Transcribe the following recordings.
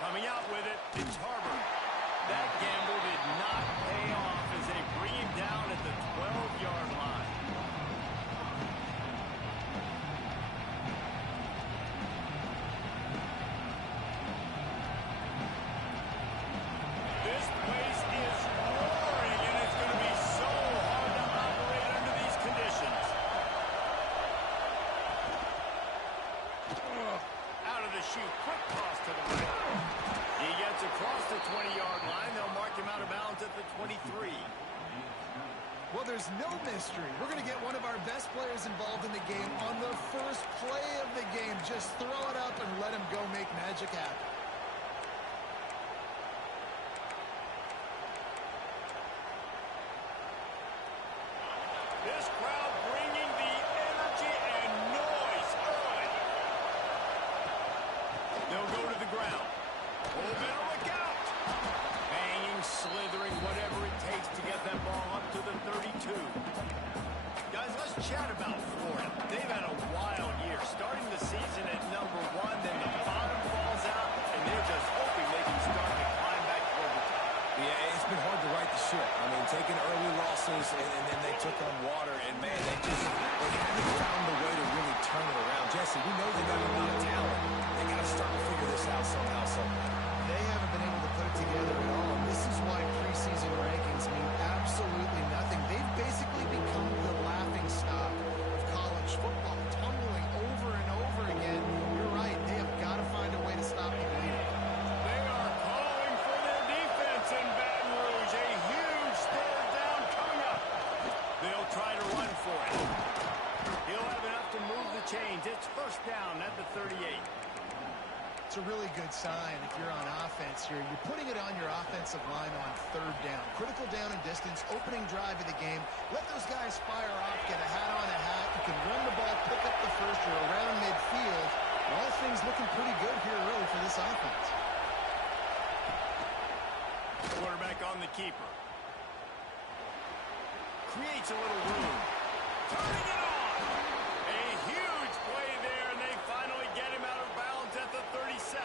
Coming out with it, it's Harbor. That gamble did not pay off as they bring him down at the 12-yard line. This place is roaring, and it's going to be so hard to operate under these conditions. Out of the chute, quick toss to the right. He gets across the 20-yard line. They'll mark him out of bounds at the 23. Well, there's no mystery. We're going to get one of our best players involved in the game on the first play of the game. Just throw it up and let him go make magic happen. This crowd bringing the energy and noise early. They'll go to the ground. Oh, better look out. Banging, slithering, whatever it takes to get that ball up to the 32. Guys, let's chat about Florida. They've had a wild year. Starting the season at number 1, then the bottom falls out, and they're just hoping they can start to climb back toward the top. Yeah, it's been hard to right the ship. I mean, taking early losses, and then they took on water, and, man, they haven't found a way to really turn it around. Jesse, we know they got a lot of talent. They got to start to figure this out somehow, They haven't been able to put it together at all. And this is why preseason rankings mean absolutely nothing. They've basically become the laughing stock of college football, tumbling over and over again. You're right. They have got to find a way to stop the bleeding. They are calling for their defense in Baton Rouge. A huge third down coming up. They'll try to run for it. He'll have enough to move the chains. It's first down at the 38. It's a really good sign if you're on offense here. You're putting it on your offensive line on third down. Critical down and distance, opening drive of the game. Let those guys fire off, get a hat on a hat. You can run the ball, pick up the first or around midfield. All things looking pretty good here early for this offense. Quarterback on the keeper. Creates a little room. Turning it on. A huge play there, and they finally get him out of bounds at the 37.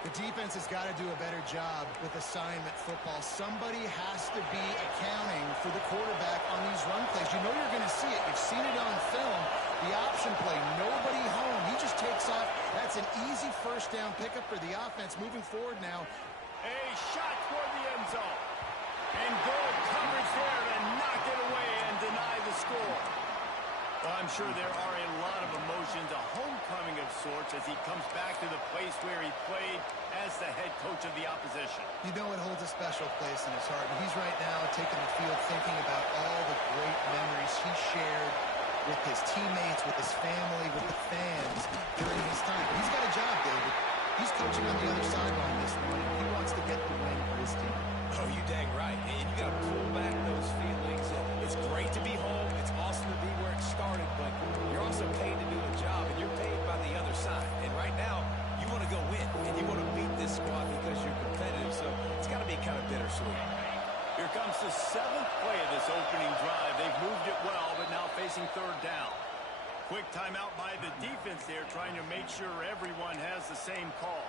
The defense has got to do a better job with assignment football. Somebody has to be accounting for the quarterback on these run plays. You know you're going to see it. You've seen it on film. The option play, nobody home. He just takes off. That's an easy first down pickup for the offense moving forward now. A shot toward the end zone. And good coverage there to knock it away and deny the score. Well, I'm sure there are a lot of emotions, a homecoming of sorts, as he comes back to the place where he played as the head coach of the opposition. You know it holds a special place in his heart. And he's right now taking the field thinking about all the great memories he shared with his teammates, with his family, with the fans during his time. But he's got a job, David. He's coaching on the other sideline this morning. He wants to get the win for his team. Oh, you dang right. And you got to pull back those feelings. It's great to be home. It's awesome to be where it started, but you're also paid to do a job, and you're paid by the other side. And right now, you want to go win, and you want to beat this squad because you're competitive, so it's got to be kind of bittersweet. Here comes the 7th play of this opening drive. They've moved it well, but now facing third down. Quick timeout by the defense there, trying to make sure everyone has the same call.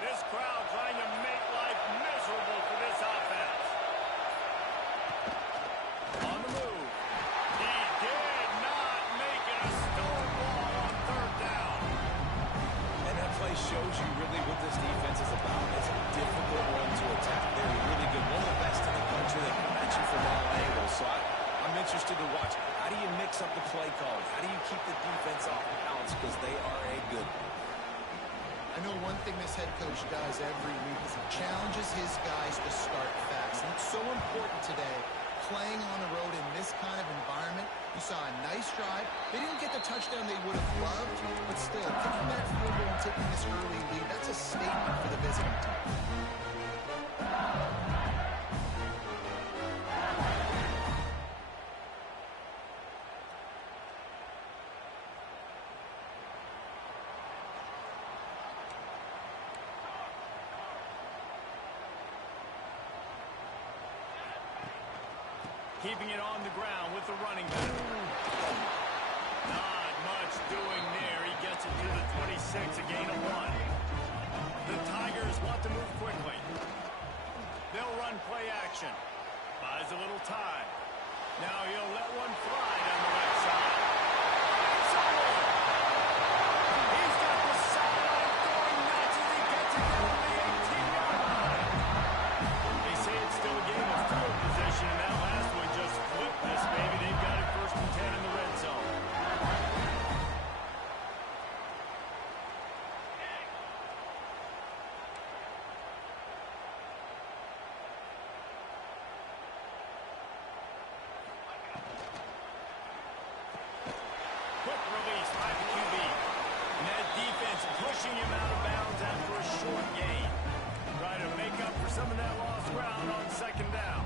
This crowd trying to make life miserable for this offense. On the move. He did not make it a stonewall on third down. And that play shows you really what this defense is about. It's a difficult one to attack. They're really good. One of the best in the country. They come at you from all angles. So I'm interested to watch. How do you mix up the play calling? How do you keep the defense off balance? Because they are a good one. I know one thing this head coach does every week is he challenges his guys to start fast. And it's so important today, playing on the road in this kind of environment. You saw a nice drive. They didn't get the touchdown they would have loved, but still, kicking that field goal and taking this early lead, that's a statement for the visiting team. Keeping it on the ground with the running back. Not much doing there. He gets it to the 26, a gain of 1. The Tigers want to move quickly. They'll run play action. Buys a little time. Now he'll let one fly down the left side. He's got the sideline going nuts as he gets it down the 18-yard line. They say it's still a game of field position, and that last one just flipped this baby. They've got it 1st and 10 in the red zone. Quick release by the QB. And that defense pushing him out of bounds after a short gain. Try to make up for some of that lost ground on 2nd down.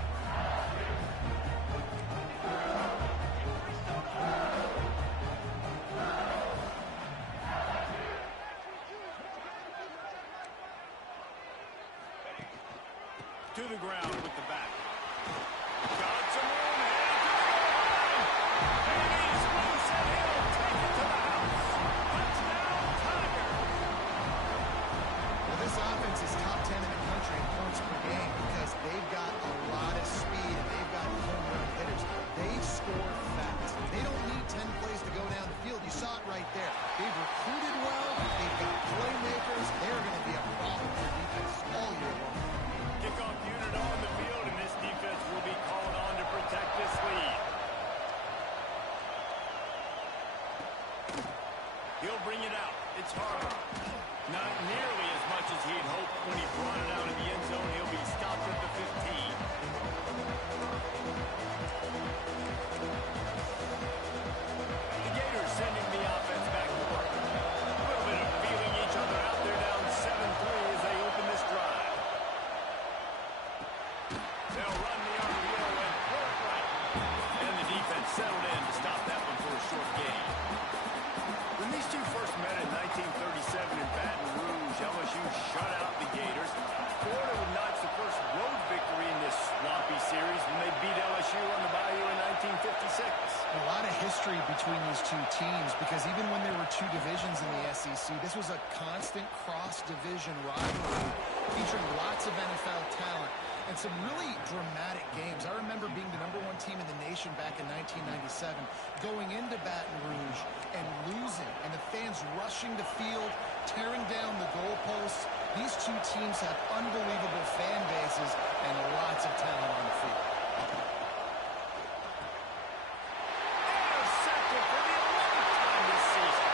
To the ground with the back. Got some room, headed to the line. And he's loose, and he'll take it to the house. Touchdown, Tigers. Well, this offense is top 10 in the country in points per game because they've got a lot of speed and they've got home run hitters. They score fast. They don't need 10 plays to go down the field. You saw it right there. They've recruited well. They've got playmakers. They're going to be a problem for defense all year long. Kickoff unit on the field, and this defense will be called on to protect this lead. He'll bring it out. It's Harper. Not nearly as much as he'd hoped when he brought it out in the end zone. He'll be stopped at the 15. The Gators sending the offense back to work. A little bit of feeling each other out there, down 7-3 as they open this drive. They'll run the RPO and throw it right. And the defense settled in to stop that one for a short gain. When these two first met in 1937 in Baton Rouge, LSU shut out the Gators. Florida would notch the first road victory in this swampy series when they beat LSU on the Bayou in 1956. A lot of history between these two teams because even when there were two divisions in the SEC, this was a constant cross-division rivalry featuring lots of NFL talent and some really dramatic games. I remember being the #1 team in the nation back in 1997, going into Baton Rouge and losing, and the fans rushing the field, tearing down the goalposts. These two teams have unbelievable fan bases and lots of talent on the field. Intercepted for the 11th time this season.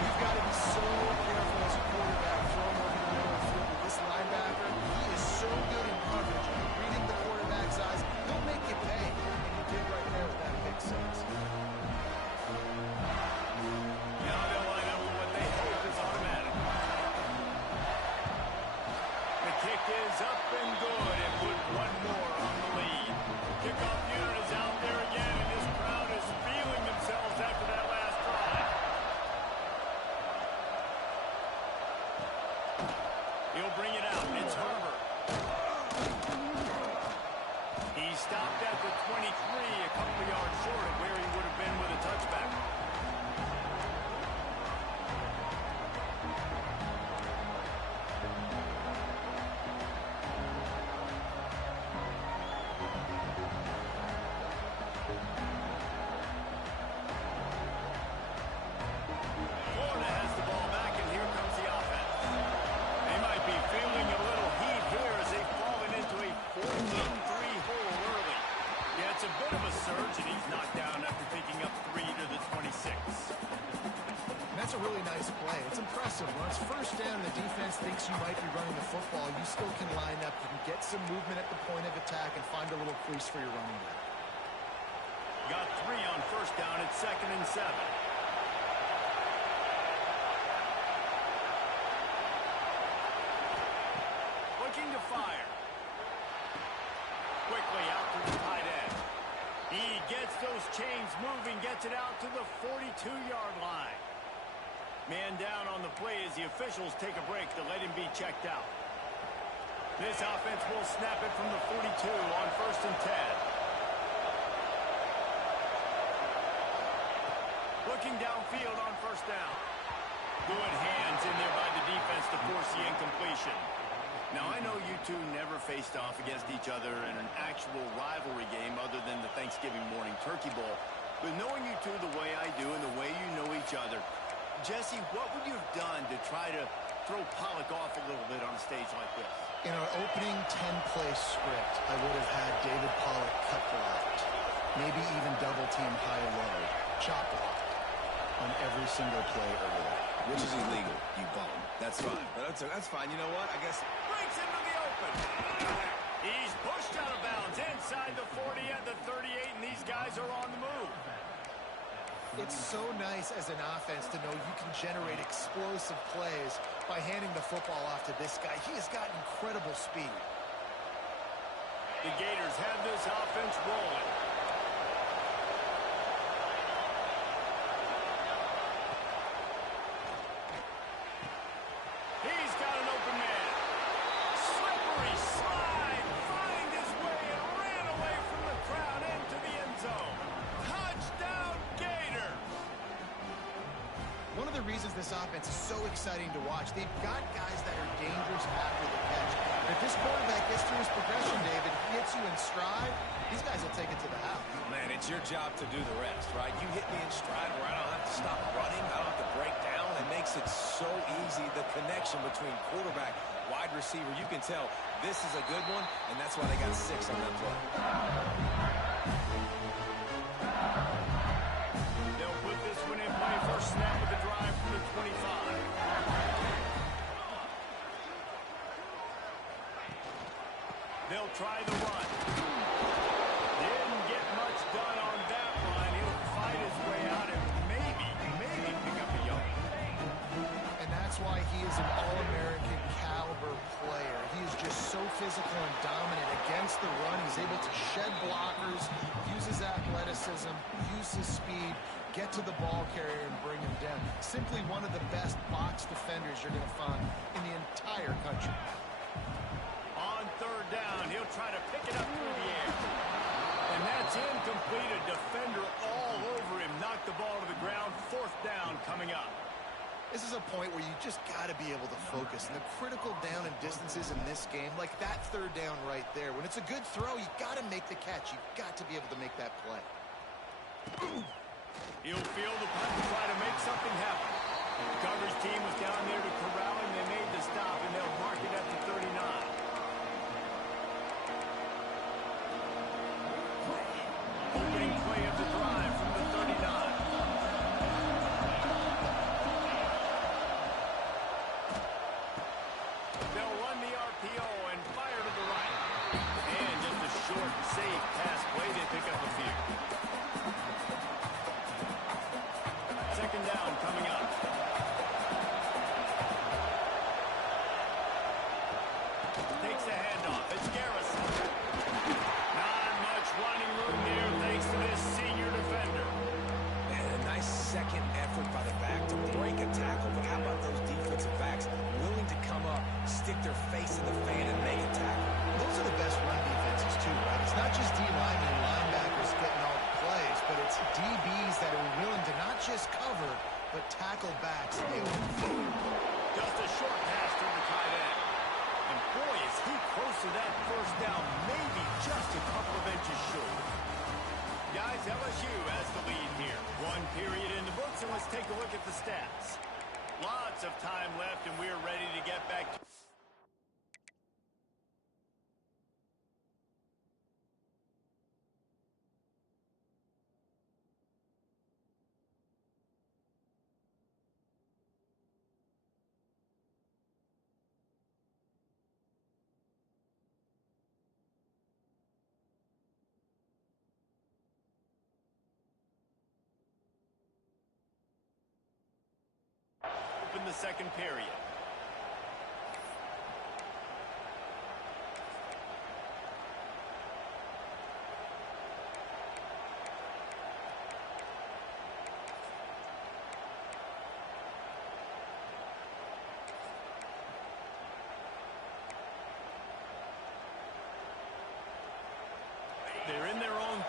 You've got to be so careful as a quarterback throwing over the middle of the field with this linebacker. He is so good in coverage, reading the quarterback's eyes. He'll make you pay. And he did right there with that pick six. Now they'll line up with what they hope is automatic. The kick is up and good and put one more on the lead. Kickoff unit is out there again, and this crowd is feeling themselves after that last drive. He'll bring it out. It's Herbert. He stopped at the 23, a couple of yards short of where he would have been with a touchback. Florida has the ball back, and here comes the offense. They might be feeling a little heat here as they've fallen into a 14-3 hole early. Yeah, it's a bit of a surge, and he's knocked down after picking up 3 to the 26. And that's a really nice play. It's impressive. When it's first down, the defense thinks you might be running the football. You still can line up. You can get some movement at the point of attack and find a little crease for your running back. Got 3 on first down. It's 2nd and 7. Looking to fire. Quickly out to the tight end. He gets those chains moving, gets it out to the 42-yard line. Man down on the play as the officials take a break to let him be checked out. This offense will snap it from the 42 on 1st and 10. Looking downfield on 1st down. Good hands in there by the defense to force the incompletion. Now, I know you two never faced off against each other in an actual rivalry game other than the Thanksgiving morning turkey bowl. But knowing you two the way I do and the way you know each other, Jesse, what would you have done to try to throw Pollock off a little bit on a stage like this? In our opening 10-play script, I would have had David Pollock cut blocked, maybe even double-team high-low, chop blocked on every single play early. Which is illegal, you bum. That's fine. But that's fine. You know what? I guess... Breaks into the open. He's pushed out of bounds inside the 40 at the 38, and these guys are on the move. It's so nice as an offense to know you can generate explosive plays by handing the football off to this guy. He has got incredible speed. The Gators have this offense rolling. He's got an open man. Slippery slide. Find his way and ran away from the crowd into the end zone. Touchdown, Gators. One of the reasons this offense is so exciting to watch, they've got guys that are dangerous after the catch. And if this quarterback gets through his progression, David, he hits you in stride, these guys will take it to the house. Man, it's your job to do the rest, right? You hit me in stride where I don't have to stop running. I don't have to break down. It makes it so easy, the connection between quarterback, wide receiver. You can tell this is a good one, and that's why they got 6 on that play. They'll put this one in play. First snap of the drive from the 25. They'll try the run. Didn't get much done on that run. He'll fight his way out and maybe pick up a young. And that's why he is an All-American caliber player. He is just so physical and dominant against the run. He's able to shed blockers, use his athleticism, use his speed, get to the ball carrier and bring him down. Simply one of the best box defenders you're going to find in the entire country. On 3rd down, he'll try to pick it up through the air. And that's incomplete. A defender all over him. Knocked the ball to the ground. 4th down coming up. This is a point where you just got to be able to focus. And the critical down and distances in this game, like that 3rd down right there, when it's a good throw, you got to make the catch. You've got to be able to make that play. He'll feel the punt and try to make something happen. The coverage team was down there to corral him. They made the stop, and they'll mark it at the 39. Opening play of the drive from the 39. They'll run the RPO and fire to the right. And just a short, safe pass play. They pick up a few. 2nd down coming up. Takes a handoff. It's Garrison. Not much running room there thanks to this senior defender. Man, a nice second effort by the back to break a tackle. But how about those defensive backs willing to come up, stick their face in the fan, and make a tackle? Those are the best run defenses, too, right? It's not just D linemen and linebackers getting all the plays, but it's DBs that are willing to not just cover, but tackle backs. Just a short pass to the tight end. And boy, is he close to that 1st down, maybe just a couple of inches short. Guys, LSU has the lead here. 1 period in the books, and let's take a look at the stats. Lots of time left, and we're ready to get back to... in the 2nd period.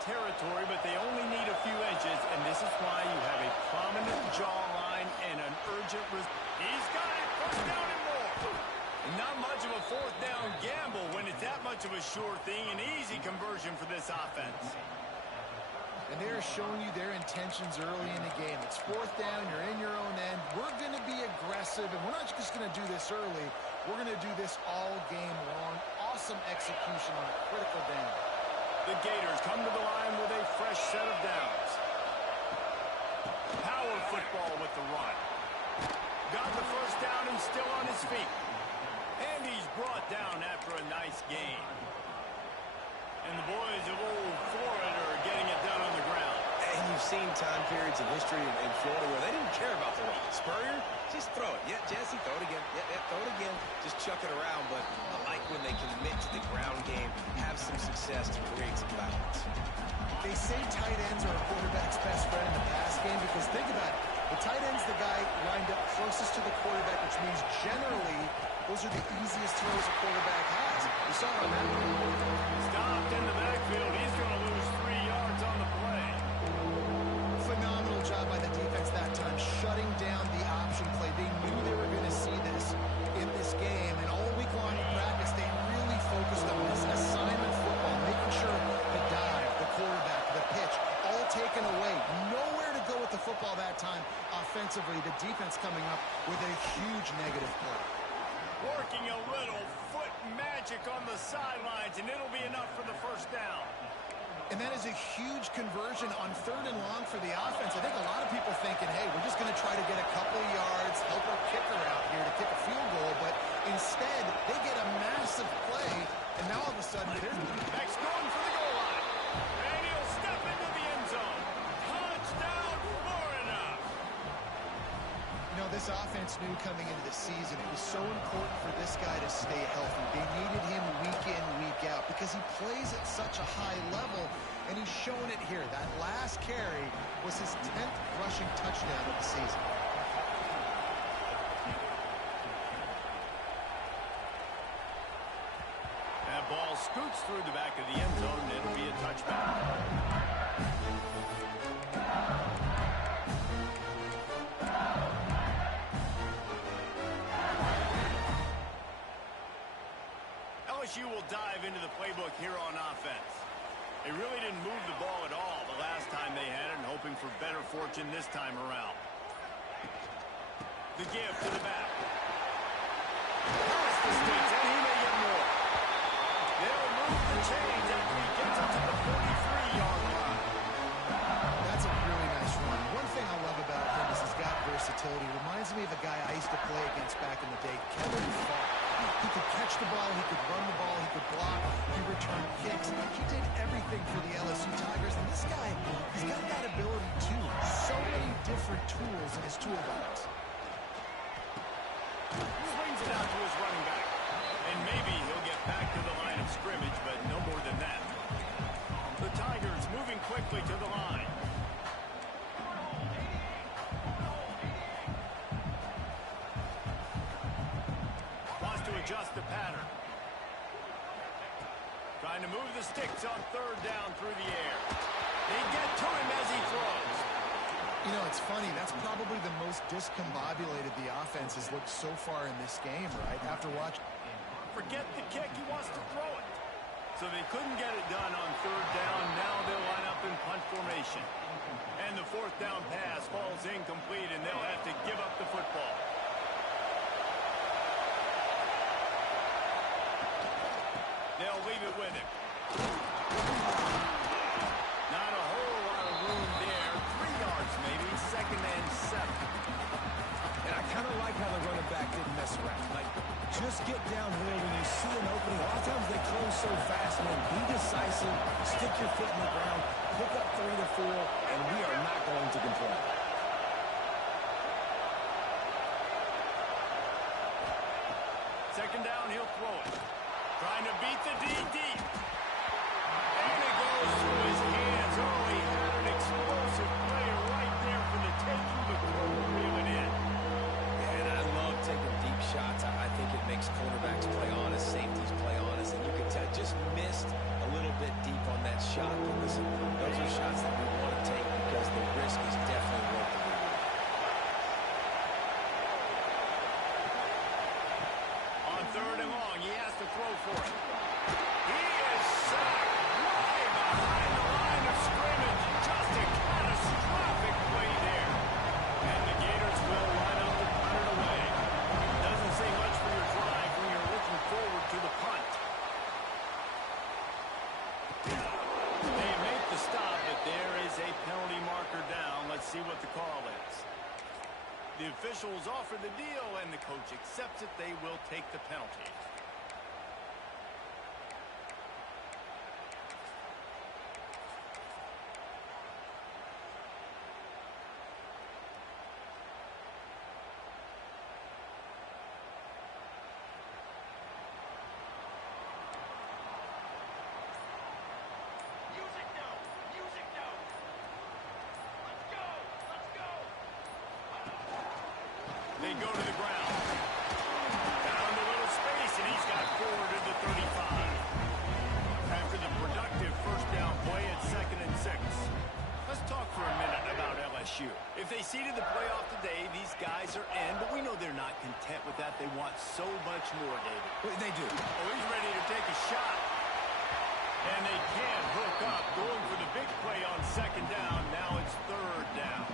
territory, but they only need a few inches, and this is why you have a prominent jawline and an urgent He's got it. First down and more. And not much of a fourth down gamble when it's that much of a sure thing. An easy conversion for this offense. And they're showing you their intentions early in the game. It's fourth down. You're in your own end. We're going to be aggressive, and we're not just going to do this early. We're going to do this all game long. Awesome execution on a critical down. The Gators come to the line with a fresh set of downs. Power football with the run. Got the first down and still on his feet. And he's brought down after a nice gain. And the boys of old Florida are getting it done on the ground. And you've seen time periods in history in Florida where they didn't care about the run. Spurrier, just throw it. Yeah, Jesse, throw it again. Yeah, throw it again. Just chuck it around. But I like when they commit to the ground game, have some success to create some balance. They say tight ends are a quarterback's best friend in the pass game because think about it. The tight end's the guy lined up closest to the quarterback, which means generally those are the easiest throws a quarterback has. You saw it on that one. Stopped in the backfield. He's going to lose 3 yards on the play. Phenomenal job by the defense that time, shutting down the option play. They knew they were going to see this in this game, and all week long in practice, they really focused on this assignment football, making sure the dive, the quarterback, the pitch, all taken away. Nowhere to go with the football that time offensively. The defense coming up with a huge negative play. Working a little foot magic on the sidelines, and it'll be enough for the first down. And that is a huge conversion on third and long for the offense. I think a lot of people thinking, hey, we're just going to try to get a couple of yards, help our kicker out here to kick a field goal. But instead, they get a massive play, and now all of a sudden, they're Max going for the goal line. And he'll step into the end zone. Touchdown, Florida. You know, this offense knew coming into the season it was so important for this guy to stay healthy. They needed him week in, week out because he plays at such a high level, and he's shown it here. That last carry was his 10th rushing touchdown of the season. That ball scoots through the back of the end zone, and it'll be a touchback. LSU will dive into the playbook here on offense. They really didn't move the ball at all the last time they had it, and hoping for better fortune this time around. The give to the back. Pass the sticks, and he may get more. They'll move the chains after he gets up to the 43-yard line. That's a really nice run. One thing I love about him is he's got versatility. Reminds me of a guy I used to play against back in the day, Kevin Falk. He could catch the ball, he could run the ball, he could block, he returned kicks. He did everything for the LSU Tigers, and this guy, he's got that ability too. So many different tools in his toolbox. Swings it out to his running back. And maybe he'll get back to the line of scrimmage, but no more than that. The Tigers moving quickly to the line. Wants to adjust the pattern. Trying to move the sticks on third down through the air. They get to him as he throws. You know, it's funny. That's probably the most discombobulated the offense has looked so far in this game, right? After watching. Forget the kick. He wants to throw it. So they couldn't get it done on third down. Now they'll line up in punt formation. And the fourth down pass falls incomplete, and they'll have to give up the football. They'll leave it with him. Not a whole lot of room there. 3 yards maybe. Second and 7. And I kind of like how the running back didn't mess around. Like, just get downhill when you see an opening. A lot of times they close so fast, man. Be decisive. Stick your foot in the ground. Pick up 3 to 4, and we are not going to complain. Second down, he'll throw it. Trying to beat the DD. And it goes through his hands. Oh, he had an explosive play right there for the taking, but couldn't reel it in. And I love taking deep shots. I think it makes quarterbacks play honest, safeties play honest, and you can tell just missed a little bit deep on that shot. But listen, are shots that we want to take because the risk is definitely worth the reward. On third and long, he has to throw for it. He is sacked way behind the line of scrimmage. Just a catastrophic play there. And the Gators will line up to punt it away. Doesn't say much for your drive when you're looking forward to the punt. They make the stop, but there is a penalty marker down. Let's see what the call is. The officials offer the deal, and the coach accepts it. They will take the penalty. They go to the ground. Found a little space, and he's got forward to the 35. After the productive first down play at 2nd and 6. Let's talk for a minute about LSU. If they seeded the playoff today, these guys are in, but we know they're not content with that. They want so much more, David. They do. Oh, he's ready to take a shot. And they can't hook up. Going for the big play on 2nd down. Now it's 3rd down.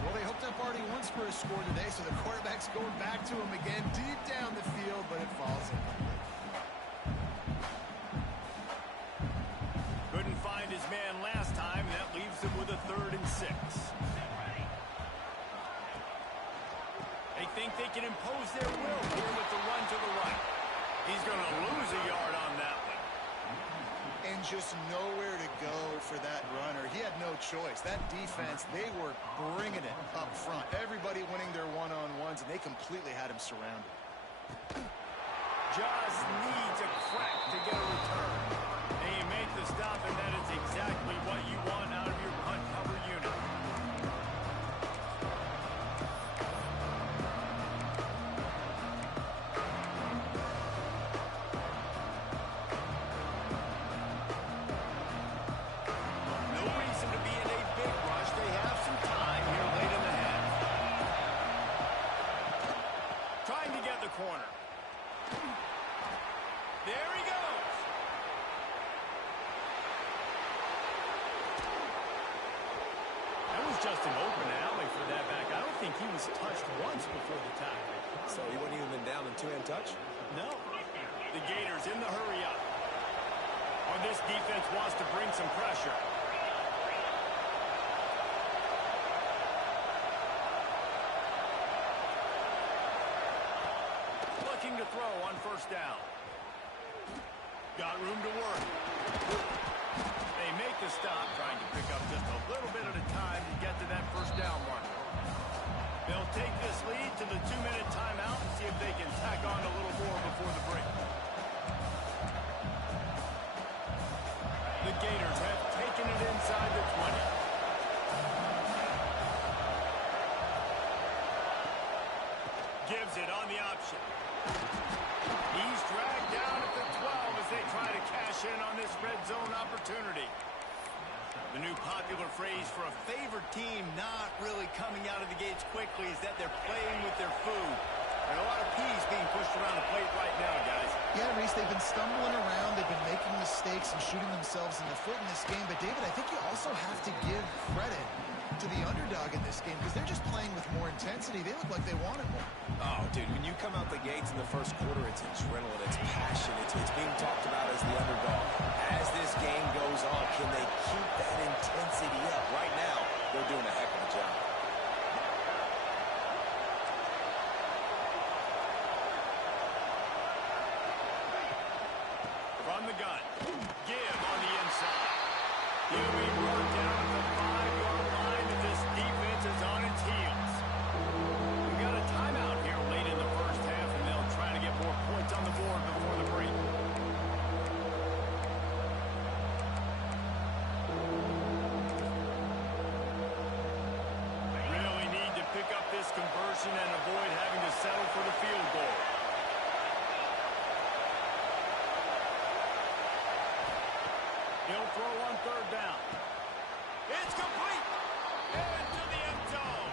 Well, they hooked up already once for a score today, so the quarterback's going back to him again deep down the field, but it falls incomplete. Couldn't find his man last time. That leaves him with a 3rd and 6. They think they can impose their will here with the run to the right. He's going to lose a yard on that one. And just nowhere to go for that runner. He had no choice. That defense, they were bringing it up front. Everybody winning their one-on-ones, and they completely had him surrounded. Just needs a crack to get a return. And you make the stop, and that is exactly what you want out of your punt cover unit. No reason to be in a big rush. They have some time here late in the half. Trying to get the corner. There he goes. That was just an open alley for that back. I don't think he was touched once before the tackle. So he wouldn't even been down in two-hand touch? No. The Gators in the hurry up. Or this defense wants to bring some pressure. Looking to throw on 1st down. Got room to work. They make the stop, trying to pick up just a little bit at a time to get to that 1st down marker. They'll take this lead to the 2-minute timeout and see if they can tack on a little more before the break. The Gators have taken it inside the 20. Gives it on the option. He's dragged down at the 12 as they try to cash in on this red zone opportunity. The new popular phrase for a favored team not really coming out of the gates quickly is that they're playing with their food. There are a lot of peas being pushed around the plate right now, guys. Yeah, Reese, they've been stumbling around. They've been making mistakes and shooting themselves in the foot in this game. But, David, I think you also have to give credit to the underdog in this game because they're just playing with more intensity. They look like they wanted more. Oh, dude, when you come out the gates in the first quarter, it's adrenaline, it's passion, it's being talked about as the underdog. As this game goes on, can they keep that intensity up? Right now, they're doing a heck of a job. From the gun, give on the inside. He'll be brought down at the 5-yard line, and this defense is on its heels. We got a timeout here late in the first half, and they'll try to get more points on the board before the break. Really need to pick up this conversion and avoid having to settle for the field goal. He'll throw on 3rd down. It's complete. Into the end zone.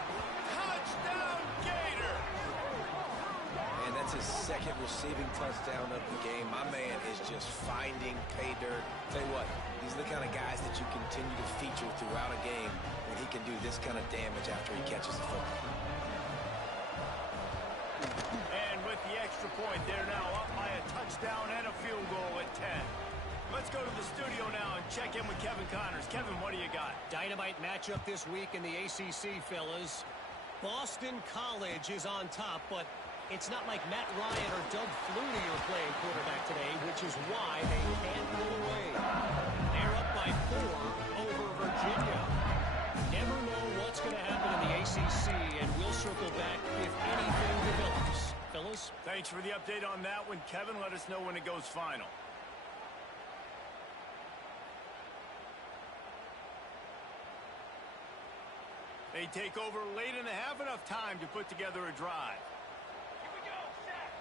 Touchdown, Gator. And that's his second receiving touchdown of the game. My man is just finding pay dirt. Tell you what, these are the kind of guys that you continue to feature throughout a game when he can do this kind of damage after he catches the football. And with the extra point, they're now up by a touchdown and a field goal at 10. Let's go to the studio now and check in with Kevin Connors. Kevin, what do you got? Dynamite matchup this week in the ACC, fellas. Boston College is on top, but it's not like Matt Ryan or Doug Flutie are playing quarterback today, which is why they can't pull away. They're up by 4 over Virginia. Never know what's going to happen in the ACC, and we'll circle back if anything develops. Fellas? Thanks for the update on that one, Kevin. Let us know when it goes final. They take over late in the half, enough time to put together a drive. Here we go, set.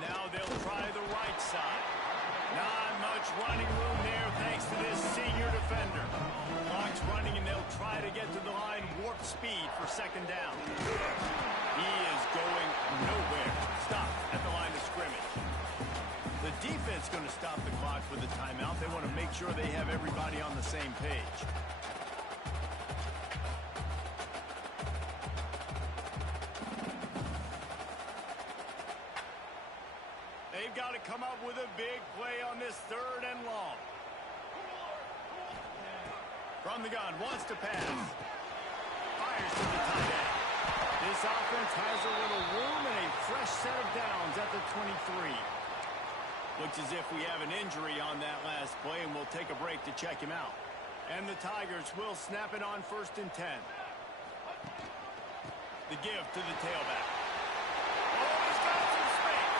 Now they'll try the right side. Not much running room there thanks to this senior defender. Clock's running and they'll try to get to the line warp speed for second down. He is going nowhere. Stop at the line of scrimmage. The defense going to stop the clock for the timeout. They want to make sure they have everybody on the same page. They've got to come up with a big play on this 3rd and long. From the gun, wants to pass. Fires to the tight end. This offense has a little room and a fresh set of downs at the 23. Looks as if we have an injury on that last play, and we'll take a break to check him out. And the Tigers will snap it on 1st and 10. The give to the tailback. Oh, he's got some space.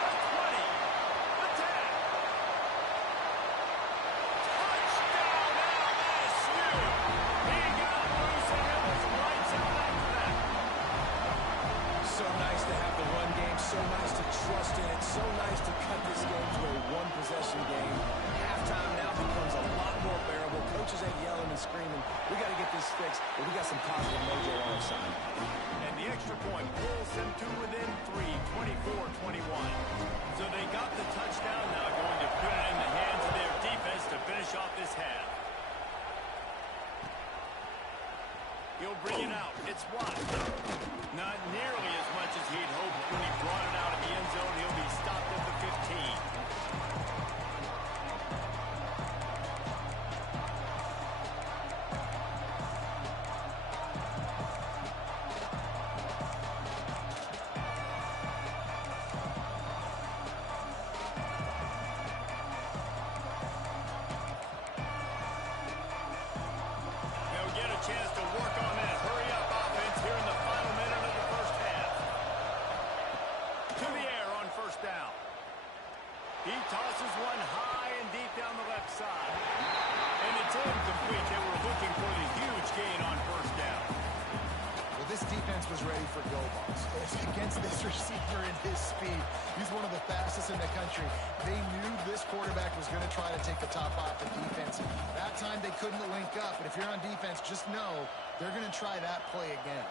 The 20. The 10. Touchdown, LSU. He got loose, and it was lights out after that. So nice to have the run game, so nice to trust in it, so nice to cut this game to a one-possession game. Halftime now becomes a lot more bearable. Coaches ain't yelling and screaming. We got to get this fixed, but we got some positive mojo on our side. And the extra point pulls them to within 3, 24-21. So they got the touchdown, now going to put it in the hands of their defense to finish off this half. He'll bring it out. It's Watt. Not nearly as much as he'd hoped when he brought it out of the end zone. He'll be stopped at the 15. They'll get a chance to work on that hurry-up offense here in the final minute of the first half. To the air on 1st down. He tosses one high and deep down the left side. And it's incomplete. They were looking for the huge gain on 1st down. Well, this defense was ready for go balls. Against this receiver and his speed, he's one of the fastest in the country. They knew this quarterback was going to try to take the top off the defense. That time they couldn't link up, but if you're on defense, just know they're going to try that play again.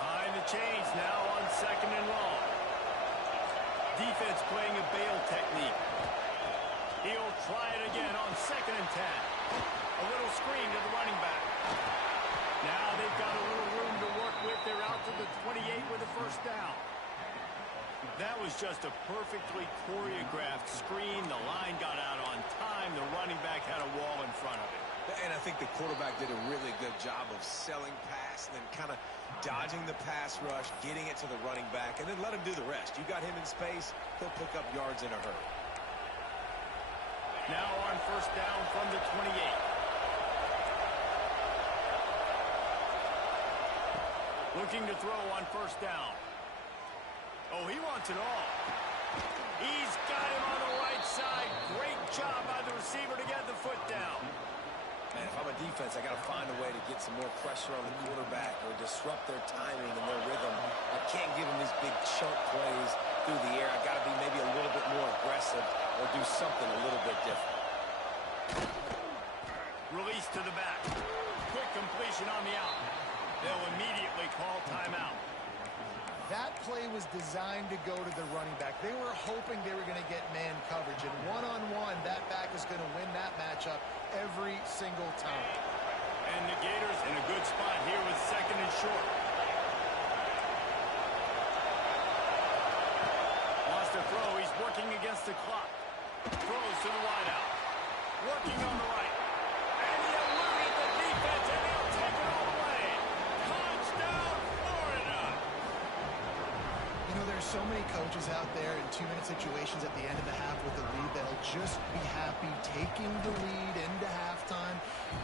Behind the chains now on 2nd and long. Defense playing a bail technique. He'll try it again on 2nd and 10. A little screen to the running back. Now they've got a little room to work with. They're out to the 28 with a 1st down. That was just a perfectly choreographed screen. The line got out on time. The running back had a wall in front of it. And I think the quarterback did a really good job of selling pass and then kind of dodging the pass rush, getting it to the running back, and then let him do the rest. You got him in space, he'll pick up yards in a hurry. Now on 1st down from the 28. Looking to throw on 1st down. Oh, he wants it all. He's got him on the right side. Great job by the receiver to get the foot down. Man, if I'm a defense, I got to find a way to get some more pressure on the quarterback or disrupt their timing and their rhythm. I can't give them these big chunk plays through the air. I've got to be maybe a little bit more aggressive or do something a little bit different. Release to the back. Quick completion on the out. They'll immediately call timeout. That play was designed to go to the running back. They were hoping they were going to get man coverage. And one-on-one, that back is going to win that matchup every single time. And the Gators in a good spot here with second and short. Wants to throw. He's working against the clock. Throws to the wideout. Working on the right. And he eluded the defense, and he'll take it all the way. Touchdown, Florida! You know, there's so many coaches out there in two-minute situations at the end of the half with the lead that'll just be happy taking the lead into halftime.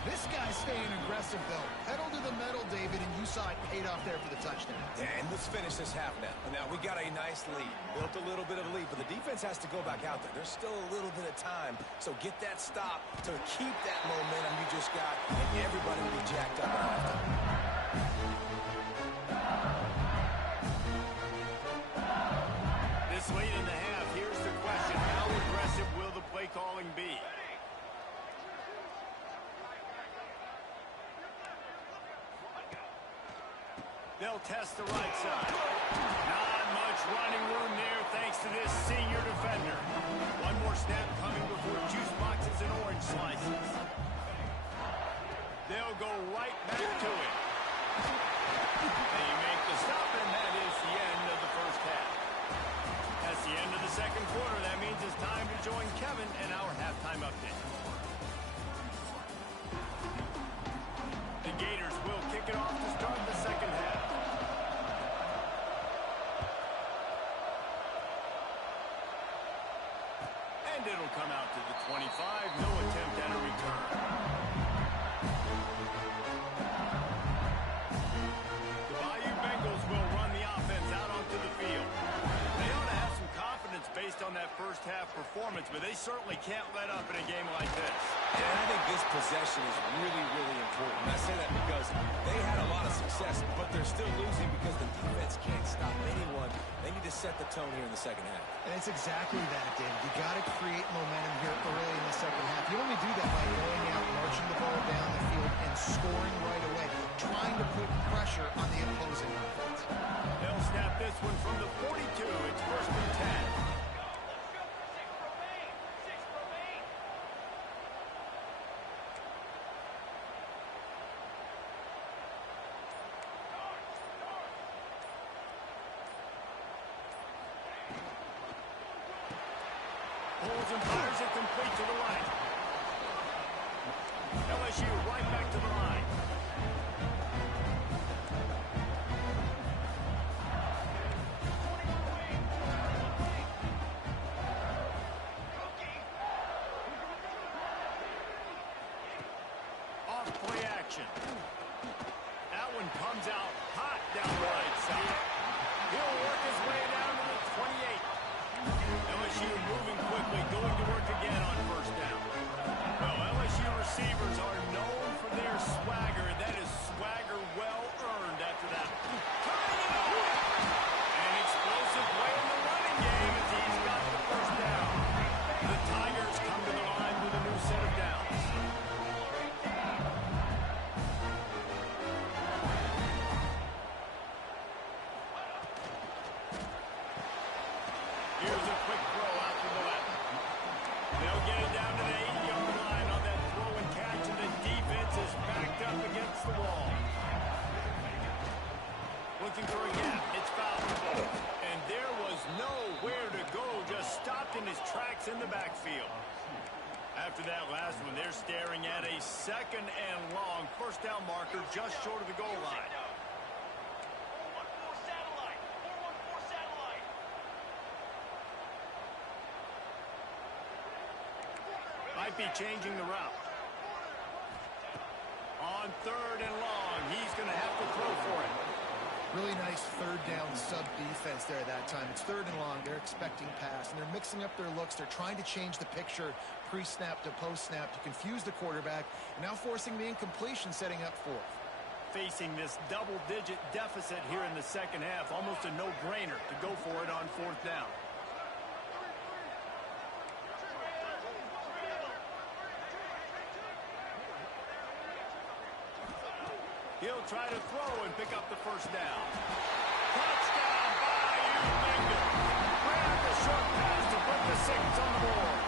This guy's staying aggressive, though. Pedal to the metal, David, and you saw it paid off there for the touchdown. Yeah, and let's finish this half now. Now, we got a nice lead. Built a little bit of a lead, but the defense has to go back out there. There's still a little bit of time, so get that stop to keep that momentum you just got, and everybody will be jacked up at halftime. This late in the half, here's the question. How aggressive will the play calling be? They'll test the right side. Not much running room there thanks to this senior defender. One more snap coming before juice boxes and orange slices. They'll go right back to it. They make the stop, and that is the end of the first half. That's the end of the second quarter. That means it's time to join Kevin in our halftime update. The Gators will kick it off to start the second half. And it'll come out to the 25. No attempt at a return. The Bayou Bengals will run the offense out onto the field. They ought to have some confidence based on that first half performance, but they certainly can't let up in a game like this. And I think this possession is really, really important. And I say that because they had a lot of success, but they're still losing because the defense can't stop anyone. They need to set the tone here in the second half. And it's exactly that, David. You got to create momentum here early in the second half. You only do that by going out, marching the ball down the field, and scoring right away, trying to put pressure on the opposing offense. They'll snap this one from the 42. It's first and 10. Pulls and fires it complete to the right. LSU right back to the line. Off play action. That one comes out hot down the right side. He'll work his way down to the 28. LSU moving quickly, going to work again on first down. Well, LSU receivers are known for their swagger. That is swagger well earned after that. Turning it over. An explosive play in the running game as he's got the first down. The Tigers come to the line with a new set of downs. Here's a quick throw out to the left. They'll get it down to the 8-yard line on that throw and catch, and the defense is backed up against the wall. Looking for a gap. It's fouled. And there was nowhere to go, just stopped in his tracks in the backfield. After that last one, they're staring at a second and long first down marker just short of the goal line. Might be changing the route. On third and long, he's going to have to throw for it. Really nice third down sub defense there that time. It's third and long. They're expecting pass, and they're mixing up their looks. They're trying to change the picture pre-snap to post-snap to confuse the quarterback, and now forcing the incompletion, setting up fourth. facing this double-digit deficit here in the second half. Almost a no-brainer to go for it on fourth down. He'll try to throw and pick up the first down. Touchdown by Nlig. Grab the short pass to put the Saints on the board.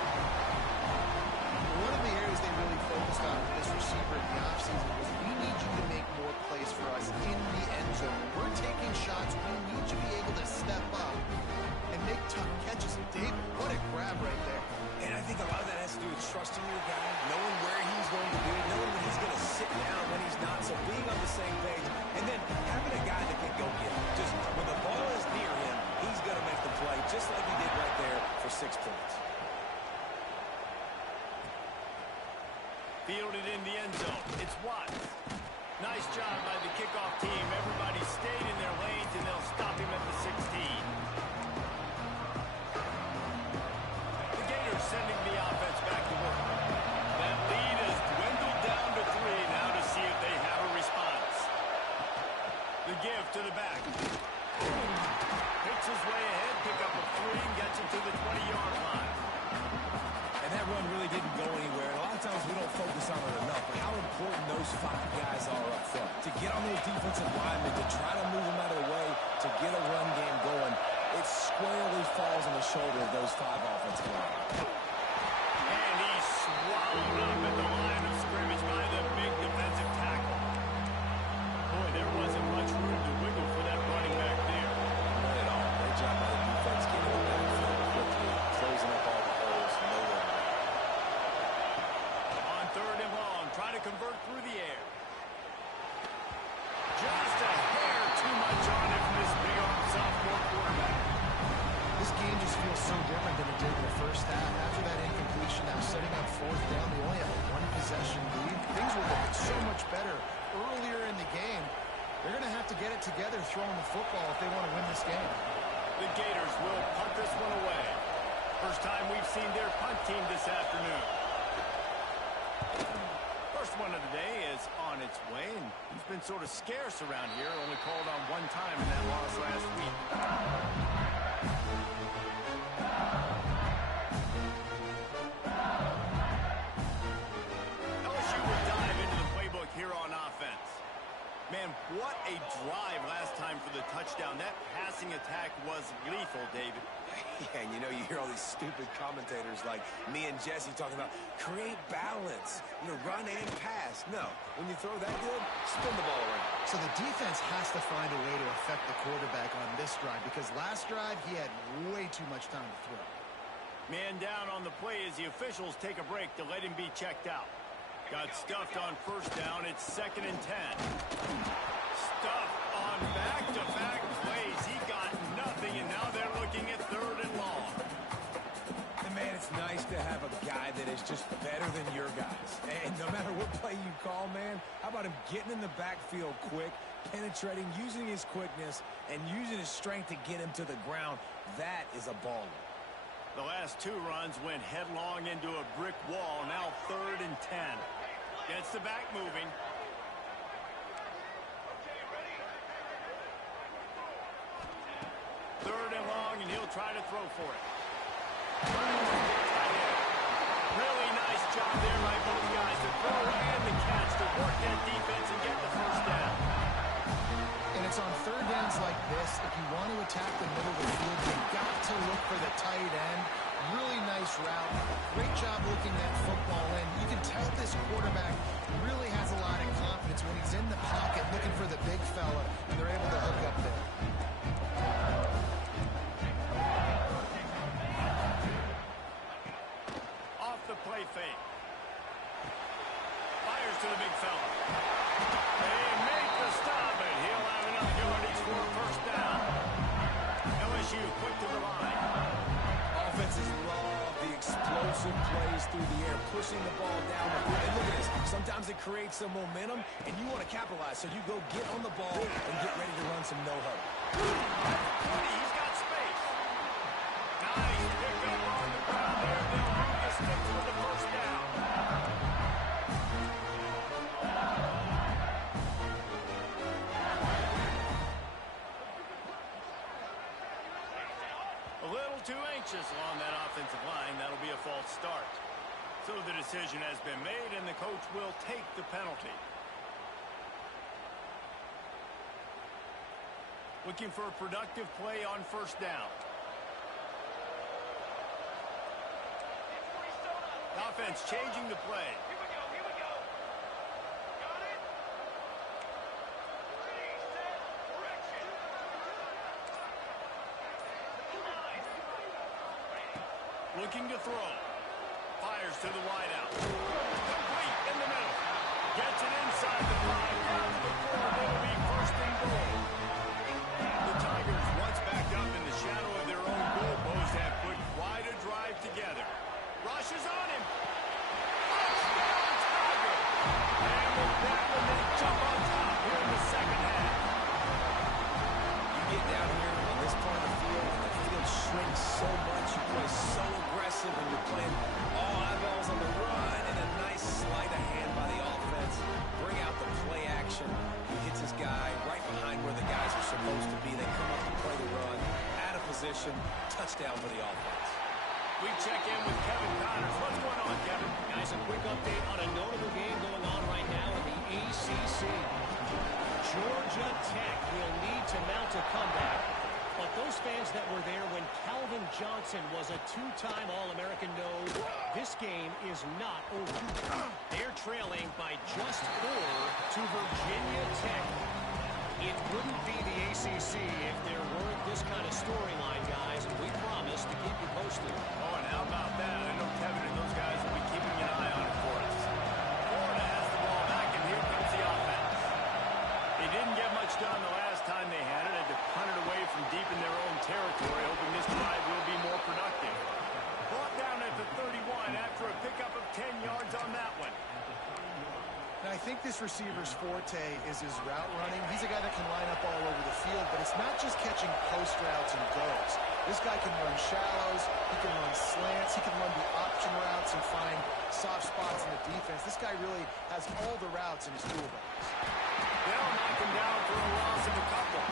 One of the areas they really focused on with this receiver in the offseason was we need you to make more plays for us in the end zone. When we're taking shots, we need you to be able to step up and make tough catches. And David, what a grab right there. And I think a lot of that has to do with trusting your guy, knowing where he's going to be, knowing when he's going to sit down, when he's not. So being on the same page, and then having a guy that can go get it. Just when the ball is near him, he's going to make the play, just like he did right there for 6 points. Fielded in the end zone. It's Watts. Nice job by the kickoff team. Everybody stayed in their lanes, and they'll stop him at the 16. The Gators sending the offense back to work. That lead has dwindled down to 3. Now to see if they have a response. The give to the back. Picks his way ahead, pick up a 3, and gets him to the 20-yard line. And that run really didn't go anywhere. And a lot of times we don't focus on it enough, but how important those 5 guys are up front. To get on those defensive linemen, to try to move them out of the way, to get a run game going, it squarely falls on the shoulder of those 5 offensive linemen. And he's swallowed up at the line of scrimmage by the big defensive tackle. Boy, there wasn't much room to wiggle for that running back there. Not at all. Great job by the defense getting the backfield quickly, closing up all the holes. No way. On third and long, try to convert through the air. Just a hair too much on it from this big-arm sophomore quarterback. This game just feels so different than it did in the first half. After that incompletion, now setting up fourth down, they only have a 1-possession lead. Things were looking so much better earlier in the game. They're going to have to get it together throwing the football if they want to win this game. The Gators will punt this one away. First time we've seen their punt team this afternoon. First one of the day is on its way, and he's been sort of scarce around here. Only called on 1 time in that loss last week. LSU will dive into the playbook here on offense. Man, what a drive last time for the touchdown. That passing attack was lethal, David. Yeah, and you know, you hear all these stupid commentators like me and Jesse talking about create balance, run and pass. No, when you throw that good, spin the ball around. So the defense has to find a way to affect the quarterback on this drive because last drive he had way too much time to throw. Man down on the play as the officials take a break to let him be checked out. Got stuffed on first down. It's 2nd and 10. Stuffed on back-to-back plays. He got nothing, and now they're looking at 3rd and long. And man, it's nice to have a guy that is just better than your guys. And no matter what play you call, man, how about him getting in the backfield quick, penetrating, using his quickness, and using his strength to get him to the ground? That is a baller. The last 2 runs went headlong into a brick wall. Now 3rd and 10. Gets the back moving. Third and long, and he'll try to throw for it. Really nice job there by both guys to throw and the catch to work that defense and get the first down. And it's on third downs like this, if you want to attack the middle of the field, you've got to look for the tight end. Really nice route. Great job looking that football in. You can tell this quarterback really has a lot of confidence when he's in the pocket looking for the big fella, and they're able to hook up there. Off the play fake. Fires to the big fella. They make the stop, and he'll have enough yardage for a first down. LSU quick to the line. Offenses love the explosive plays through the air, pushing the ball down the field. And look at this. Sometimes it creates some momentum, and you want to capitalize. So you go get on the ball and get ready to run some no-huddle. He's got space. Nice pick up on the ground there. They'll move the sticks for the first down. anxious along that offensive line. That'll be a false start. So the decision has been made, and the coach will take the penalty. Looking for a productive play on first down. Offense changing the play. Here we go. Got it? Ready, set, correction. Looking to throw. Fires to the wideout. Complete in the middle. Gets it inside the 5. Down to the 4. That'll be first and goal. The Tigers, once backed up in the shadow of their own goal post, have put quite a drive together. Rushes on him. Touchdown, Tiger. And with that one, they jump on top here in the second half. You get down here on this part of the field, and the field shrinks so much. You play so aggressive, and you're playing all eyeballs on the run, and a nice sleight of hand by the offense. Bring out the play action. He hits his guy right behind where the guys are supposed to be. They come up to play the run, out of position, touchdown for the offense. We check in with Kevin Connors. What's going on, Kevin? Guys, a quick update on a notable game going on right now in the ACC. Georgia Tech will need to mount a comeback, but those fans that were there when Calvin Johnson was a two-time All-American know this game is not over. They're trailing by just 4 to Virginia Tech. It wouldn't be the ACC if there weren't this kind of storyline, guys, and we promise to keep you posted. Oh, and how about that? I know Kevin and those guys will be keeping an eye on it for us. Florida has the ball back, and here comes the offense. They didn't get much done the last time they had it. Had to punt it away from deep in their own territory, hoping this drive will be more productive. Brought down at the 31 after a pickup of 10 yards on that one. Now, I think this receiver's forte is his route running. He's a guy that can line up all over the field, but it's not just catching post routes and goes. This guy can run shallows, he can run slants, he can run the option routes and find soft spots in the defense. This guy really has all the routes in his toolbox. They'll knock him down for a loss of a couple.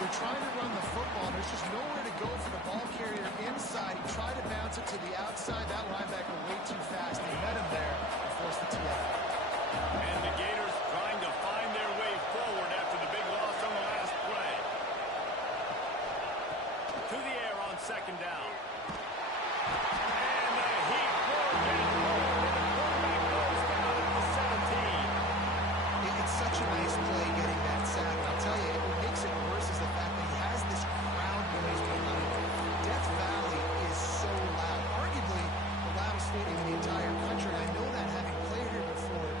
They're trying to run the football, and there's just nowhere to go for the ball carrier inside. He tried to bounce it to the outside. That linebacker way too fast. He met him there and forced the TF. And the Gators trying to find their way forward after the big loss on the last play. To the air on second down. And the heat will get home. And the quarterback goes down at the 17. It's such a nice play getting that sack. I'll tell you, what makes it worse is the fact that he has this crowd noise behind him. Death Valley is so loud. Arguably the loudest stadium in the entire country. And I know that having played here before.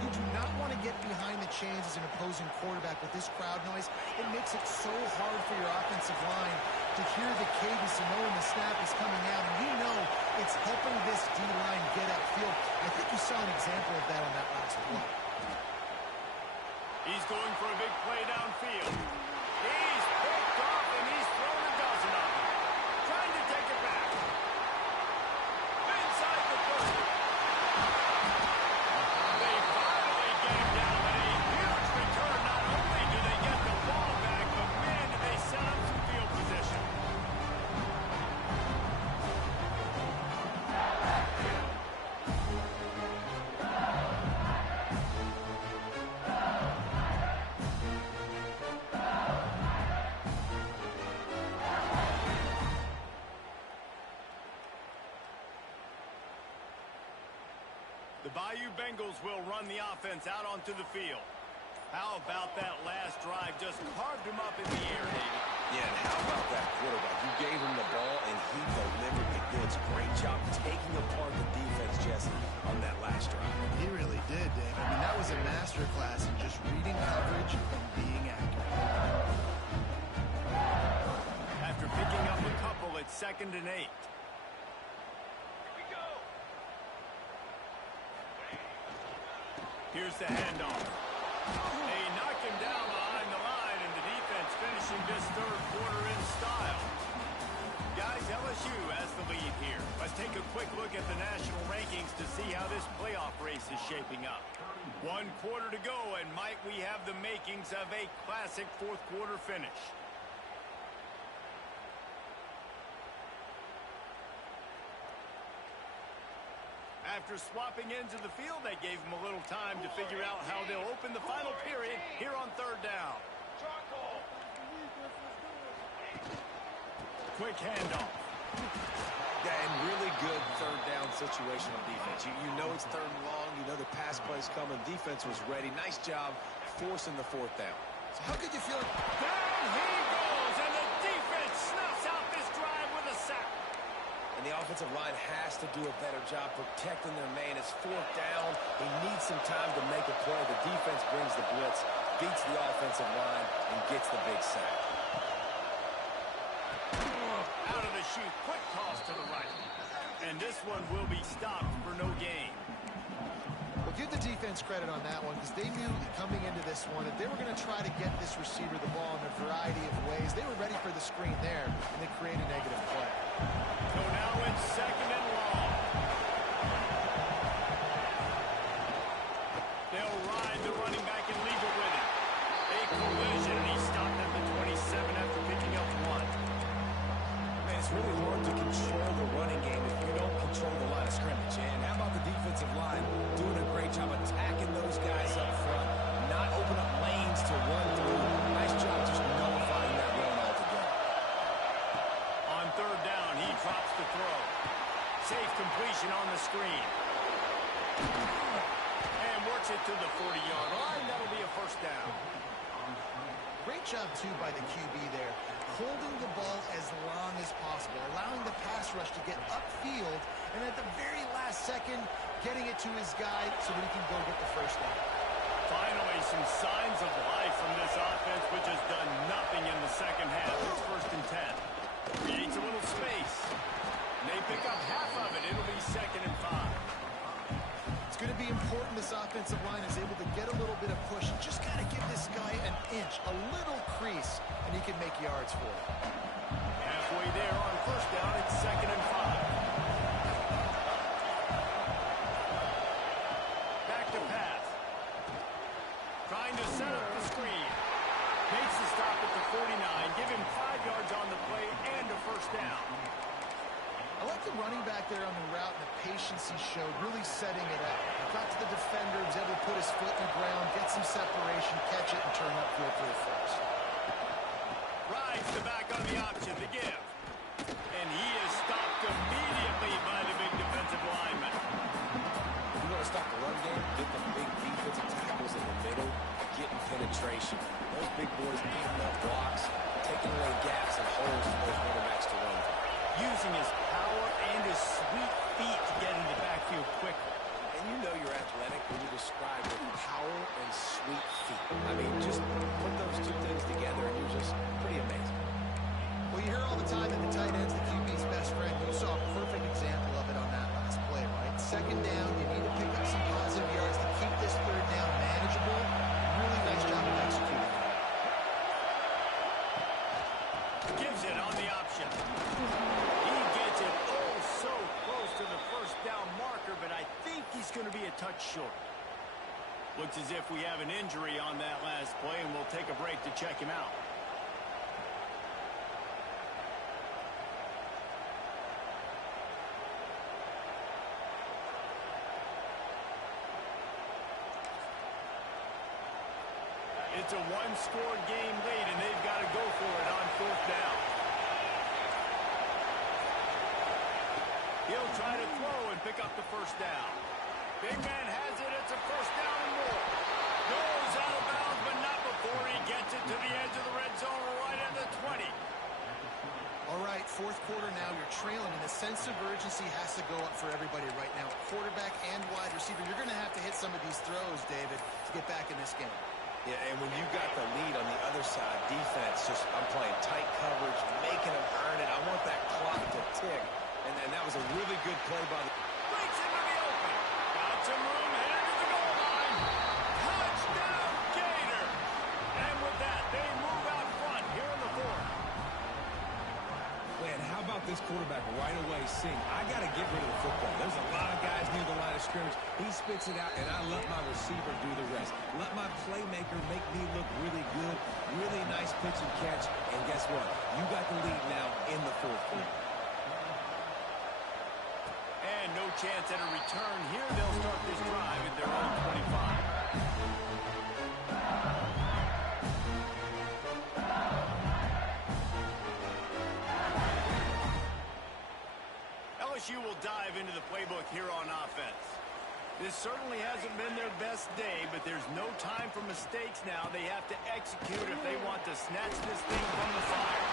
You do not want to get behind the chains as an opposing quarterback with this crowd noise. It makes it so hard for your offensive line to hear the cadence and know when the snap is coming out. And you know it's helping this D-line get upfield. I think you saw an example of that on that last play. He's going for a big play downfield. He's picked off, and he's thrown a dozen of them. Trying to take it back. Inside the 30. They finally get him down, and a huge return. Not only do they get the ball back, but man, do they set up some field position. The Bayou Bengals will run the offense out onto the field. How about that last drive? Just carved him up in the air, David. Yeah, and how about that quarterback? You gave him the ball, and he delivered the goods. Great job taking apart the defense, Jesse, on that last drive. He really did, Dave. I mean, that was a masterclass in just reading coverage and being accurate. After picking up a couple, it's 2nd and 8. Here's the handoff. They knock him down behind the line, and the defense finishing this third quarter in style. Guys, LSU has the lead here. Let's take a quick look at the national rankings to see how this playoff race is shaping up. 1 quarter to go, and might we have the makings of a classic fourth quarter finish. After swapping ends of the field, they gave him a little time to figure out how they'll open the final period here on third down. Charcoal. Quick handoff. Yeah, and really good third down situation on defense. You know it's third and long. You know the pass play's coming. Defense was ready. Nice job forcing the fourth down. So how could you feel? Down he goes, and the defense snuffs out this drive with a sack. And the offensive line has to do a better job protecting their man. It's fourth down. He needs some time to make a play. The defense brings the blitz, beats the offensive line, and gets the big sack. Out of the chute, quick toss to the right. And this one will be stopped for no gain. Well, give the defense credit on that one because they knew coming into this one that they were going to try to get this receiver the ball in a variety of ways. They were ready for the screen there, and they create a negative play. So now it's second and long. They'll ride the running back and leave it with him. A collision, and he stopped at the 27 after picking up one. Man, it's really hard to control the running game if you don't control the line of scrimmage. And how about the defensive line doing a great job attacking those guys up front, not open up lanes to run through. Nice job just nullifying that run altogether. On third down, he drops the throw. Safe completion on the screen. And works it to the 40-yard line. That'll be a first down. Great job, too, by the QB there, holding the ball as long as possible, allowing the pass rush to get upfield, and at the very last second, getting it to his guy so that he can go get the first down. Finally, some signs of life from this offense, which has done nothing in the second half. It's first and 10. Creates a little space. They pick up half of it. It'll be second and 5. It's going to be important this offensive line is able to get a little bit of push and just kind of give this guy an inch, a little crease, and he can make yards for it. Halfway there on first down, it's second and 5. Back to pass. Trying to set up the screen. Makes the stop at the 49. Give him 5 yards on the play and a first down. I like the running back there on the route and the patience he showed, really setting it up. Got to the defender, was able to put his foot in the ground, get some separation, catch it, and turn upfield for the first. Rides the back on the option to give. And he is stopped immediately by the big defensive lineman. If you want to stop the run game, get the big defensive tackles in the middle, getting penetration. Those big boys beating up blocks, taking away gaps and holes for those running backs to run through. Using his power and his sweet feet to get in the backfield quickly. And you know you're athletic when you describe it, power and sweet feet. I mean, just put those two things together and you're just pretty amazing. Well, you hear all the time that the tight end's the QB's best friend. You saw a perfect example of it on that last play, right? Second down, you need to pick up some positive yards to keep this third down manageable. Really nice job of executing. Gives it on the option. He gets it oh so close to the first down marker, but I think he's going to be a touch short. Looks as if we have an injury on that last play, and we'll take a break to check him out. It's a one-score game lead, and they've got to go for it on fourth down. He'll try to throw and pick up the first down. Big man has it. It's a first down and more. Goes out of bounds, but not before he gets it to the edge of the red zone right at the 20. All right, fourth quarter now. You're trailing, and the sense of urgency has to go up for everybody right now. Quarterback and wide receiver. You're going to have to hit some of these throws, David, to get back in this game. Yeah, and when you got the lead on the other side, defense, just I'm playing tight coverage, making them earn it. I want that clock to tick. And then that was a really good play by the... Breaks into the open. Got some room, headed to the goal line. Touchdown, Gator. And with that, they move out front here in the fourth. Man, how about this quarterback right away saying, I got to get rid of the football. There's a lot of guys near the line of scrimmage. He spits it out, and I let my receiver do the rest. Let my playmaker make me look really good. Really nice pitch and catch. And guess what? You got the lead now in the fourth quarter. And no chance at a return. Here they'll start this drive at their own 25. LSU will dive into the playbook here on offense. This certainly hasn't been their best day, but there's no time for mistakes now. They have to execute if they want to snatch this thing from the fire.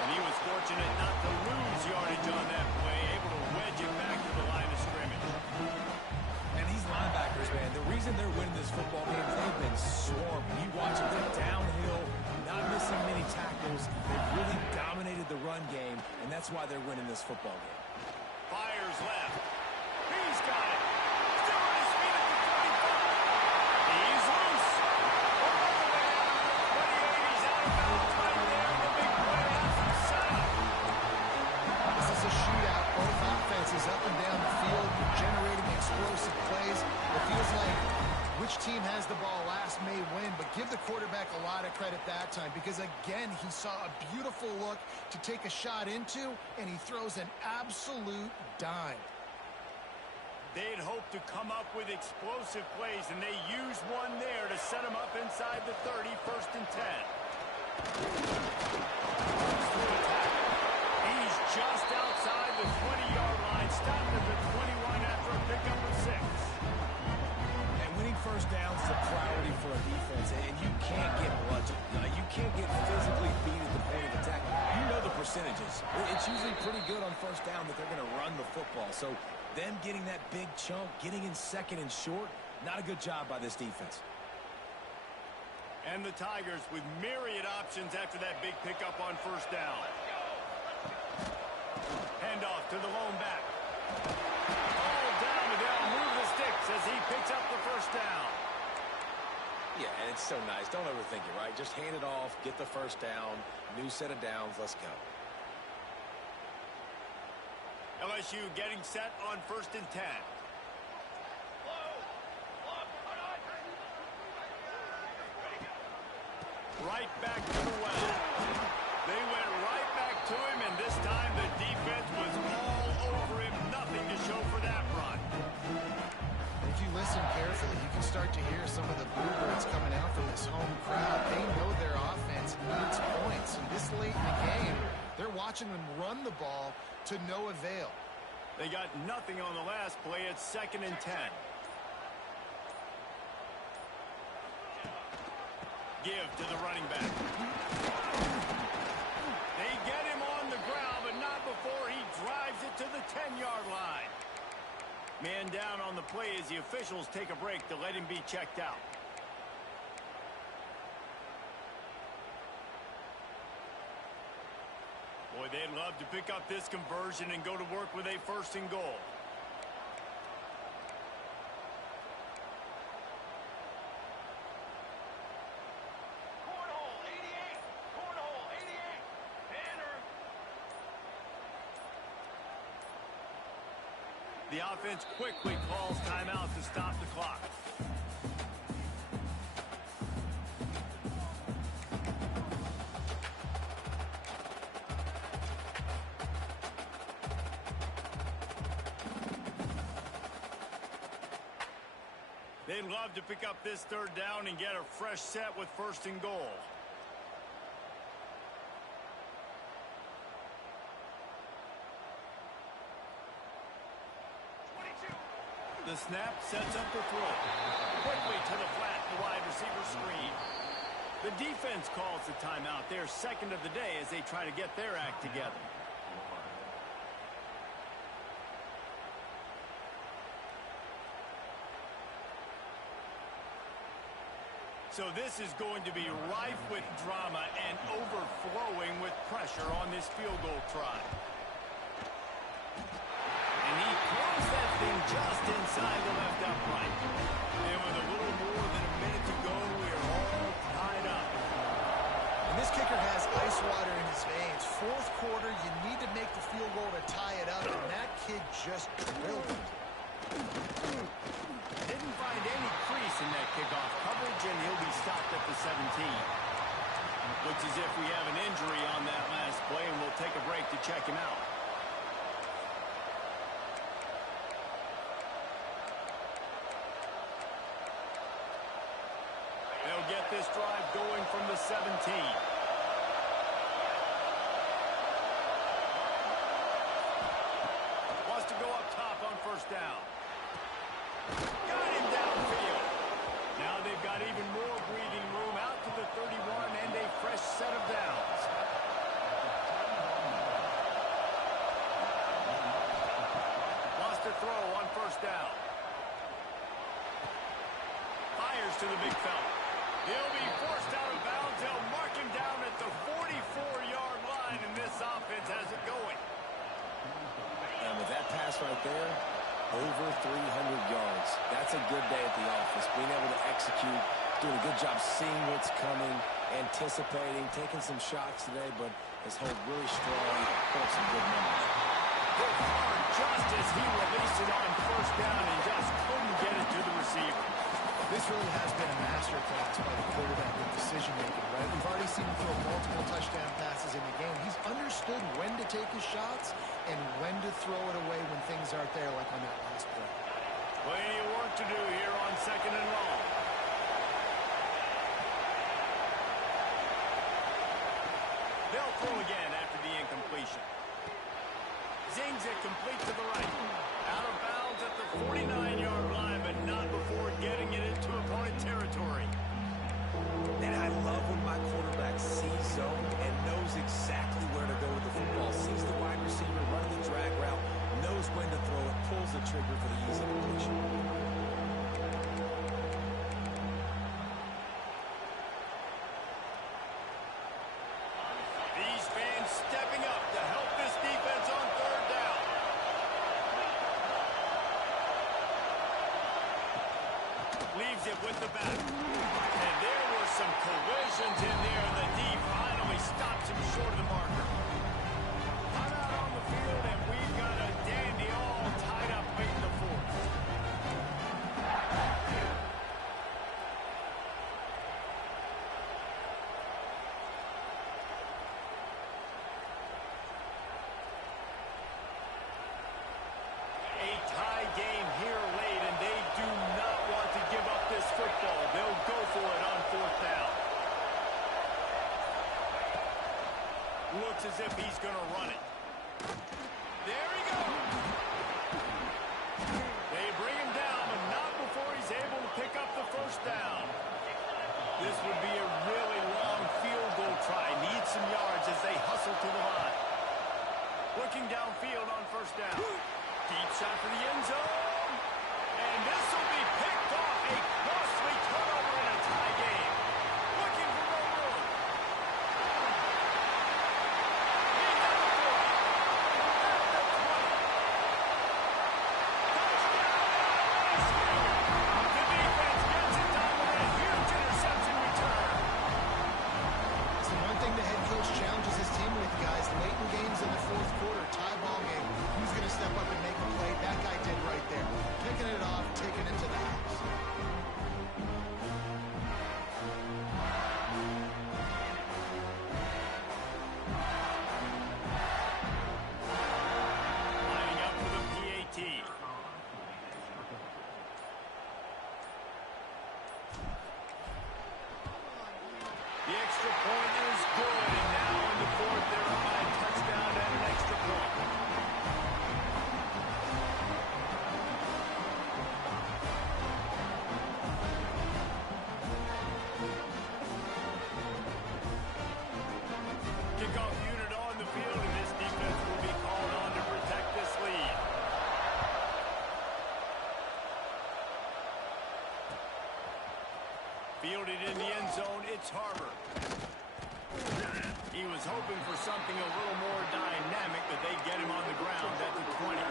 And he was fortunate not to lose yardage on that play, able to wedge it back to the line of scrimmage. And these linebackers, man, the reason they're winning this football game is they've been swarming. You watch them get downhill, not missing many tackles. They've really dominated the run game, and that's why they're winning this football game. Fires left. He's got it. Still on his feet at the 25. He's loose. All the way down to the 28. He's out of bounds right there. The big play has him set up. This is a shootout. Both offenses up and down the field, generating explosive plays. It feels like which team has the ball last may win, but give the quarterback a lot of credit that time because, again, he saw a beautiful look to take a shot into, and he throws an absolute dime. They'd hoped to come up with explosive plays, and they used one there to set him up inside the 30, 1st and 10. He's just outside the 20-yard line, stopped at the 21 after a pickup of 6. First downs is a priority for a defense, and you can't get bludgeoned. You can't get physically beat at the point of attack. You know the percentages. It's usually pretty good on first down that they're going to run the football. So them getting that big chunk, getting in second and short, not a good job by this defense. And the Tigers with myriad options after that big pickup on first down. Handoff to the lone back. As he picks up the first down. Yeah, and it's so nice. Don't overthink it, right? Just hand it off, get the first down, new set of downs, let's go. LSU getting set on 1st and 10. Right back to the well. They went right back to him, and this time the defense was all over him. Nothing to show for that run. If you listen carefully, you can start to hear some of the bluebirds coming out from this home crowd. They know their offense needs points, and this late in the game, they're watching them run the ball to no avail. They got nothing on the last play. It's 2nd and 10. Give to the running back. They get him on the ground, but not before he drives it to the 10-yard line. Man down on the play as the officials take a break to let him be checked out. Boy, they'd love to pick up this conversion and go to work with a 1st and goal. Cornhole 88. Cornhole 88. Banner. The offense quickly calls timeout to stop the clock. They'd love to pick up this 3rd down and get a fresh set with 1st and goal. The snap sets up the throw. Quickly to the flat, the wide receiver screen. The defense calls the timeout. Their 2nd of the day as they try to get their act together. So this is going to be rife with drama and overflowing with pressure on this field goal try. And he throws that thing just inside the left upright. And with a little more than a minute to go, we're all tied up. And this kicker has ice water in his veins. 4th quarter, you need to make the field goal to tie it up, and that kid just drilled it. Didn't find any crease in that kickoff coverage, and he'll be stopped at the 17. Looks as if we have an injury on that last play, and we'll take a break to check him out. this drive going from the 17. Wants to go up top on first down. Got him downfield. Now they've got even more breathing room out to the 31 and a fresh set of downs. Wants to throw on first down. Fires to the big fella. He'll be forced out of bounds. They'll mark him down at the 44-yard line, and this offense has it going. And with that pass right there, over 300 yards. That's a good day at the office. Being able to execute, doing a good job seeing what's coming, anticipating, taking some shots today, but has held really strong, put up some good numbers. Hit hard just as he released it on first down and just couldn't get it to the receiver. This really has been a masterclass by the quarterback with decision-making, right? We've already seen him throw multiple touchdown passes in the game. He's understood when to take his shots and when to throw it away when things aren't there, like on that last play. Plenty of work to do here on second and long. They'll throw again after the incompletion. Zings it complete to the right. Out of bounds at the 49-yard line, but not before getting it into opponent territory. And I love when my quarterback sees zone and knows exactly where to go with the football. Sees the wide receiver running the drag route, knows when to throw it, pulls the trigger for the easy completion. These fans stepping up to help this defense on third down. Leaves it with the back. And there were some collisions in there. The D finally stops him short of the marker. I'm out on the field, and we've got a dandy all tied up late in the fourth. A tie game here late, and they do not want to give up this football. They'll go for it on fourth down. Looks as if he's going to run it. There he goes. They bring him down, but not before he's able to pick up the first down. This would be a really long field goal try. Need some yards as they hustle to the line. Looking downfield on first down. Deep shot for the end zone. And this will be picked off. A costly turnover in a tie game. Looking for more room. He's at the 40. At the 20. Touchdown! The defense gets it done with a huge interception return. So one thing the head coach challenges his team with, guys, late in games in the fourth quarter, tie ball game, who's going to step up and make a play? That guy did right there. Picking it off, taking it to the house. Lining up for the PAT. The extra point is good, and now in the fourth, they're up by a touchdown and an extra point. Kickoff unit on the field, and this defense will be called on to protect this lead. Fielded in the end zone, it's Harbor. He was hoping for something a little more dynamic, but they get him on the ground at the 20.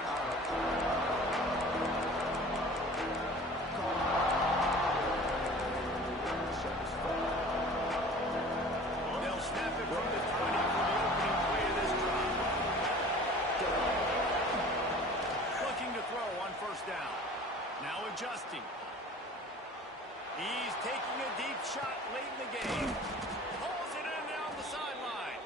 They'll snap it from the 20 for the opening play of this drive. Looking to throw on first down. Now adjusting. He's taking a deep shot late in the game. Pulls it in down the sideline.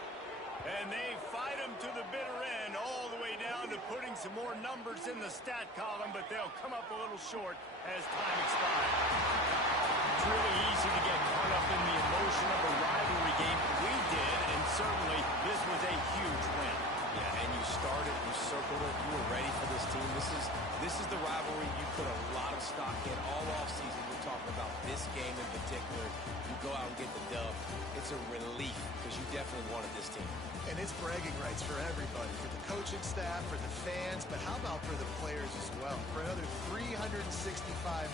And they fight him to the bitter end, all the way down to putting some more numbers in the stat column, but they'll come up a little short as time expires. it's really easy to get caught up in the emotion of a rivalry game. We did, and certainly this was a huge win. Yeah, and you started, you circled it, you were ready for this team. This is the rivalry you put a lot of stock in all offseason. We're talking about this game in particular. You go out and get the dub. It's a relief because you definitely wanted this team. And it's bragging rights for everybody, for the coaching staff, for the fans, but how about for the players as well? For another 365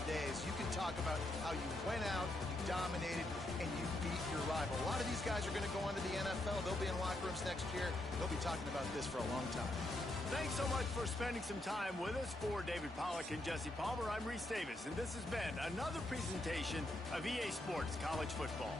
days, you can talk about how you went out, you dominated, and you beat your rival. A lot of these guys are going to go on to the NFL. They'll be in locker rooms next year. They'll be talking about this for a long time. Thanks so much for spending some time with us. For David Pollack and Jesse Palmer, I'm Reese Davis, and this has been another presentation of EA Sports College Football.